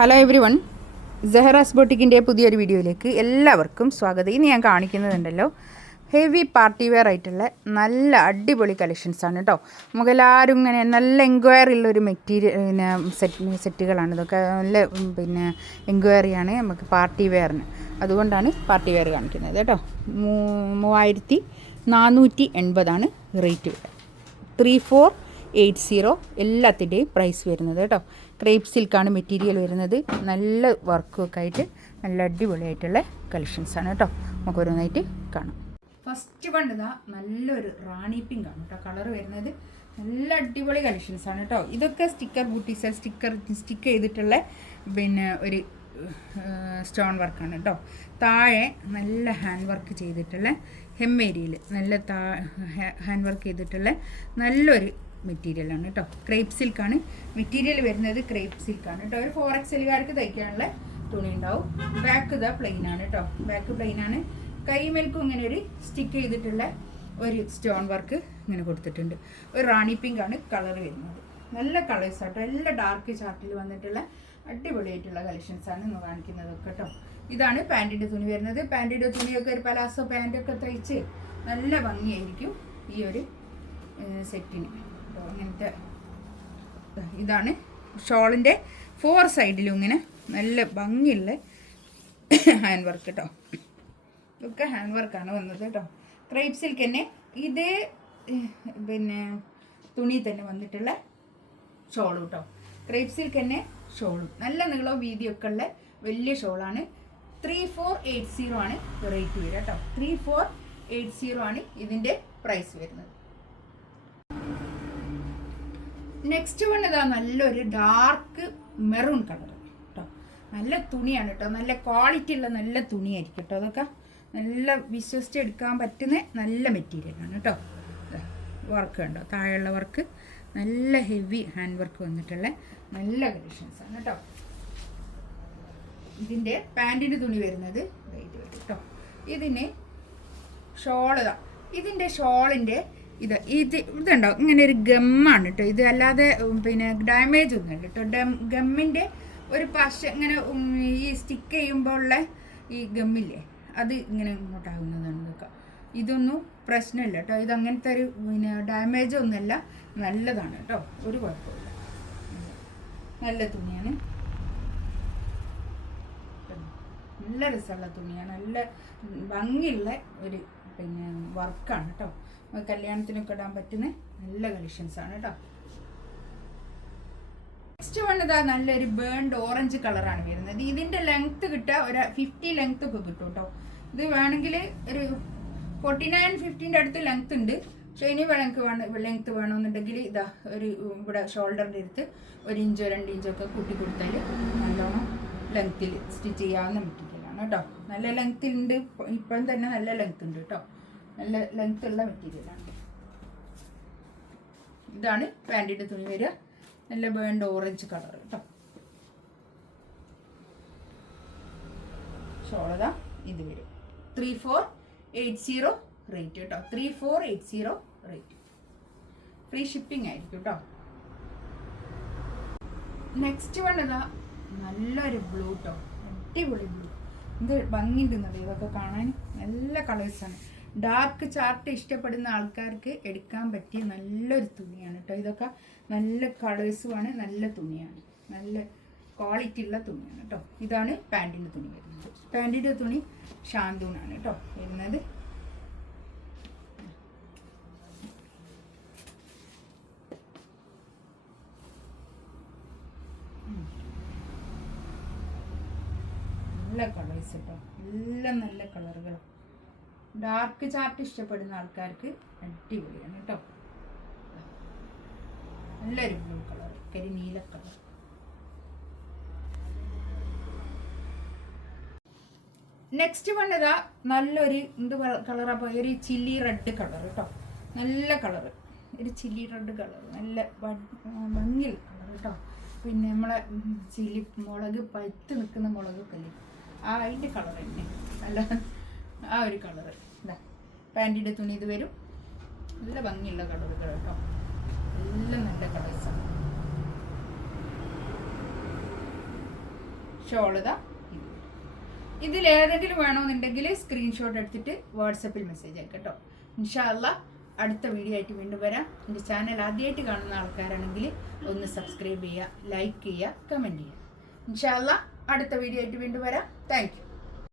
Hello every one, സെഹറാസ് ബൊട്ടിക്കിൻ്റെ പുതിയൊരു വീഡിയോയിലേക്ക് എല്ലാവർക്കും സ്വാഗതം. ഇനി ഞാൻ കാണിക്കുന്നുണ്ടല്ലോ ഹെവി പാർട്ടി വെയർ ആയിട്ടുള്ള നല്ല അടിപൊളി കളക്ഷൻസാണ് കേട്ടോ. നമുക്കെല്ലാവരും ഇങ്ങനെ നല്ല എൻക്വയറി ഉള്ളൊരു മെറ്റീരിയൽ സെറ്റുകളാണ് ഇതൊക്കെ. നല്ല എൻക്വയറിയാണ് നമുക്ക് പാർട്ടി വെയറിന്, അതുകൊണ്ടാണ് പാർട്ടി വെയർ കാണിക്കുന്നത് കേട്ടോ. 3480 റേറ്റ്. 3480 എല്ലാത്തിൻ്റെയും പ്രൈസ് വരുന്നത് കേട്ടോ. ക്രേപ്പ് സിൽക്കാണ് മെറ്റീരിയൽ വരുന്നത്. നല്ല വർക്കൊക്കെ ആയിട്ട് നല്ല അടിപൊളിയായിട്ടുള്ള കളക്ഷൻസാണ് കേട്ടോ. നമുക്ക് ഓരോന്നായിട്ട് കാണാം. ഫസ്റ്റ് വൺ ഇതാ നല്ലൊരു റാണി പിങ്ക് ആണ് കേട്ടോ കളർ വരുന്നത്. നല്ല അടിപൊളി കളക്ഷൻസാണ് കേട്ടോ. ഇതൊക്കെ സ്റ്റിക്കർ ബൂട്ടീസ് സ്റ്റിക്ക് ചെയ്തിട്ടുള്ള ഒരു സ്റ്റോൺ വർക്കാണ് കേട്ടോ. താഴെ നല്ല ഹാൻഡ് വർക്ക് ചെയ്തിട്ടുള്ള ഹെമ്മേരിയിൽ നല്ല ഹാൻഡ് വർക്ക് ചെയ്തിട്ടുള്ള നല്ലൊരു മെറ്റീരിയലാണ് കേട്ടോ. ക്രേപ്പ് സിൽക്കാണ് മെറ്റീരിയൽ വരുന്നത്. ക്രേപ്പ് സിൽക്കാണ് കേട്ടോ. ഒരു 4XLകാർക്ക് തയ്ക്കാനുള്ള തുണി ഉണ്ടാവും. ബാക്ക് ഇതാ പ്ലെയിൻ ആണ് കേട്ടോ. ബാക്ക് പ്ലെയിൻ ആണ്. കൈമേൽക്കും ഇങ്ങനെ ഒരു സ്റ്റിക്ക് ചെയ്തിട്ടുള്ള ഒരു സ്റ്റോൺ വർക്ക് ഇങ്ങനെ കൊടുത്തിട്ടുണ്ട്. ഒരു റാണി പിങ്ക് ആണ് കളർ വരുന്നത്. നല്ല കളേഴ്സ് ആട്ടോ. എല്ലാ ഡാർക്ക് ചാർട്ടിൽ വന്നിട്ടുള്ള അടിപൊളിയായിട്ടുള്ള കളക്ഷൻസാണ് ഇന്ന് കാണിക്കുന്നതൊക്കെ കേട്ടോ. ഇതാണ് പാൻറ്റിൻ്റെ തുണി വരുന്നത്. പാൻറ്റിൻ്റെ തുണിയൊക്കെ ഒരു പലാസോ പാൻറ്റൊക്കെ തയ്ച്ച് നല്ല ഭംഗിയായിരിക്കും ഈ ഒരു സെറ്റിന് കേട്ടോ. അങ്ങനത്തെ ഇതാണ് ഷോളിൻ്റെ 4 സൈഡിലും ഇങ്ങനെ നല്ല ഭംഗിയുള്ള ഹാൻഡ് വർക്ക് കേട്ടോ. ഇതൊക്കെ ഹാൻഡ് വർക്കാണ് വന്നത് കേട്ടോ. ക്രേപ്പ് സിൽക്ക് തന്നെ ഇതേ തുണി തന്നെ വന്നിട്ടുള്ള ഷോളും കേട്ടോ. ക്രേപ്പ് സിൽക്ക് തന്നെ ഷോളും നല്ല നീളവും വീതിയൊക്കെ ഉള്ള വലിയ ഷോളാണ്. 3480 ആണ് റേറ്റ് വരിക കേട്ടോ. 3480 ആണ് ഇതിൻ്റെ പ്രൈസ് വരുന്നത്. നെക്സ്റ്റ് വൺ ഇതാ നല്ലൊരു ഡാർക്ക് മെറൂൺ കളർ കേട്ടോ. നല്ല തുണിയാണ് കേട്ടോ. നല്ല ക്വാളിറ്റി ഉള്ള നല്ല തുണിയായിരിക്കും കേട്ടോ. അതൊക്കെ നല്ല വിശ്വസിച്ച് എടുക്കാൻ പറ്റുന്ന നല്ല മെറ്റീരിയലാണ് കേട്ടോ. വർക്ക് കണ്ടോ, താഴെയുള്ള വർക്ക് നല്ല ഹെവി ഹാൻഡ് വർക്ക് വന്നിട്ടുള്ള നല്ല കളക്ഷൻസാണ് കേട്ടോ. ഇതിൻ്റെ പാൻറ്റിൻ്റെ തുണി വരുന്നത് ഇത് വരും കേട്ടോ. ഇതിന് ഷോളിതാ. ഇതിൻ്റെ ഷോളിൻ്റെ ഇതുണ്ടോ ഇങ്ങനെ ഒരു ഗമ്മാണ് കേട്ടോ. ഇത് അല്ലാതെ ഡാമേജ് ഒന്നുമില്ല കേട്ടോ. ഗമ്മിൻ്റെ ഒരു പശ ഇങ്ങനെ ഈ സ്റ്റിക്ക് ചെയ്യുമ്പോൾ ഉള്ള ഈ ഗമ്മില്ലേ, അത് ഇങ്ങനെ ഇങ്ങോട്ടാകുന്നതാണ് ഇതൊക്കെ. ഇതൊന്നും പ്രശ്നമില്ല കേട്ടോ. ഇത് അങ്ങനത്തെ ഒരു ഡാമേജ് ഒന്നുമല്ല, നല്ലതാണ് കേട്ടോ. ഒരു കുഴപ്പമില്ല, നല്ല തുണിയാണ്. നല്ല രസമുള്ള തുണിയാണ്. നല്ല ഭംഗിയുള്ള ഒരു വർക്കാണ് കേട്ടോ. കല്യാണത്തിനൊക്കെ ഇടാൻ പറ്റുന്ന നല്ല കളക്ഷൻസാണ് കേട്ടോ. നെക്സ്റ്റ് വൺ ഇതാ നല്ലൊരു ബേൺഡ് ഓറഞ്ച് കളറാണ് വരുന്നത്. ഇതിൻ്റെ ലെങ്ത്ത് കിട്ടുക ഒരു 50 ലെങ്ത്ത് ഒക്കെ കിട്ടും കേട്ടോ. ഇത് വേണമെങ്കിൽ ഒരു 49-50 അടുത്ത് ലെങ്ത്ത് ഉണ്ട്. പക്ഷേ ഇനി ലെങ്ത്ത് വേണമെന്നുണ്ടെങ്കിൽ ഇതാ ഒരു ഇവിടെ ഷോൾഡറിൻ്റെ അടുത്ത് 1 ഇഞ്ചോ 2 ഇഞ്ചോ ഒക്കെ കൂട്ടി കൊടുത്താൽ നല്ലോണം ലെങ്ത്തിൽ സ്റ്റിച്ച് ചെയ്യാവുന്ന മെറ്റീരിയലാണ് കേട്ടോ. നല്ല ലെങ്ത്തിൽ ഉണ്ട്. ഇപ്പം തന്നെ നല്ല ലെങ്ത്ത് ഉണ്ട് കേട്ടോ. നല്ല ലെങ്ത്ത് ഉള്ള മെറ്റീരിയലാണ്. ഇതാണ് പാൻറ്റിൻ്റെ തുണി വരിക. നല്ല ബേൺഡ് ഓറഞ്ച് കളർ കേട്ടോ. ഷോളതാ ഇത് വരും. 3480 റേറ്റ് കേട്ടോ. 3480 റേറ്റ്. ഫ്രീ ഷിപ്പിംഗ് ആയിരിക്കും കേട്ടോ. നെക്സ്റ്റ് വൺ ഇതാ നല്ലൊരു ബ്ലൂ കേട്ടോ. അടിപൊളി ബ്ലൂ. ഇത് ഭംഗിയുണ്ടെന്നത് ഇതൊക്കെ കാണാൻ. നല്ല കളേഴ്സാണ്. ഡാർക്ക് ചാർട്ട് ഇഷ്ടപ്പെടുന്ന ആൾക്കാർക്ക് എടുക്കാൻ പറ്റിയ നല്ലൊരു തുണിയാണ് കേട്ടോ. ഇതൊക്കെ നല്ല കളേഴ്സുമാണ്, നല്ല തുണിയാണ്, നല്ല ക്വാളിറ്റി ഉള്ള തുണിയാണ് കേട്ടോ. ഇതാണ് പാൻറ്റിൻ്റെ തുണി വരുന്നത്. പാൻറ്റിൻ്റെ തുണി ഷാന്തൂണാണ് കേട്ടോ വരുന്നത്. നല്ല കളേഴ്സ് കേട്ടോ. എല്ലാം നല്ല കളറുകൾ. ഡാർക്ക് ചാർട്ട് ഇഷ്ടപ്പെടുന്ന ആൾക്കാർക്ക് അടിപൊളിയാണ് കേട്ടോ. നല്ലൊരു ബ്ലൂ കളർ, കരിനീല കളർ. നെക്സ്റ്റ് വൺ ഇതാ നല്ലൊരു കളറാ ഒരു ചില്ലി റെഡ് കളർ കേട്ടോ. നല്ല കളറ്, ഒരു ചില്ലി റെഡ് കളർ, നല്ല ഭംഗിയുള്ള കളർ കേട്ടോ. നമ്മളെ ചില്ലി മുളക് പഴുത്ത് നിൽക്കുന്ന മുളകൊക്കെ അല്ലേ, അതിൻ്റെ കളർ തന്നെ നല്ല ആ ഒരു കളറ്. ഇതാ പാൻറ്റിൻ്റെ തുണി ഇത് വരും. നല്ല ഭംഗിയുള്ള കളറുകൾ കേട്ടോ. എല്ലാം നല്ല കളേഴ്സാണ്. ഷോള് ഇതിലേതെങ്കിലും വേണമെന്നുണ്ടെങ്കിൽ സ്ക്രീൻഷോട്ട് എടുത്തിട്ട് വാട്സപ്പിൽ മെസ്സേജ് അയക്കാം കേട്ടോ. ഇൻഷാ അല്ലാ അടുത്ത വീഡിയോ ആയിട്ട് വീണ്ടും വരാം. എൻ്റെ ചാനൽ ആദ്യമായിട്ട് കാണുന്ന ആൾക്കാരാണെങ്കിൽ ഒന്ന് സബ്സ്ക്രൈബ് ചെയ്യുക, ലൈക്ക് ചെയ്യുക, കമൻറ്റ് ചെയ്യുക. ഇൻഷാ അല്ലാ അടുത്ത വീഡിയോ ആയിട്ട് വീണ്ടും വരാം. Thank you.